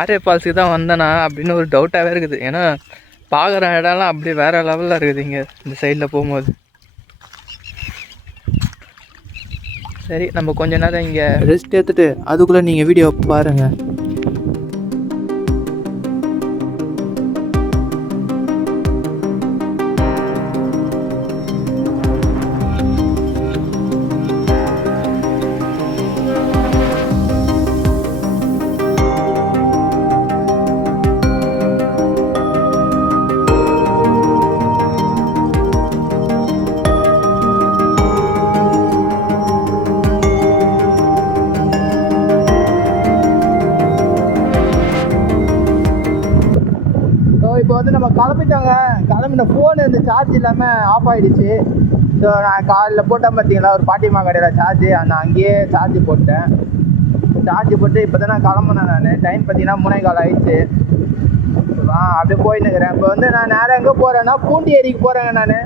RA ஃபால்ஸுக்கு தான் வந்தேனா அப்படின்னு ஒரு டவுட்டாகவே இருக்குது. ஏன்னா பார்க்குற இடம்லாம் அப்படியே வேறு லெவலில் இருக்குது இங்கே இந்த சைடில் போகும்போது. சரி, நம்ம கொஞ்ச நேரம் இங்கே ரெஸ்ட் எடுத்துகிட்டு அதுக்குள்ளே நீங்கள் வீடியோ பாருங்கள். இப்போ வந்து நம்ம கிளம்பிட்டோங்க. கிளம்பின ஃபோனு இந்த சார்ஜ் இல்லாமல் ஆஃப் ஆகிடுச்சு. ஸோ நான் காலையில் போட்டேன் பார்த்தீங்களா ஒரு பாட்டிமா கடையில் சார்ஜு, நான் அங்கேயே சார்ஜ் போட்டேன். சார்ஜ் போட்டு இப்போ தான் நான் கிளம்புனேன். நான் டைம் பார்த்தீங்கன்னா 3:15 ஆகிடுச்சு. அப்படியே போயின்னுக்கிறேன். இப்போ வந்து நான் நேராக எங்கே போகிறேன்னா பூண்டி ஏரிக்கு போகிறேங்க. நான்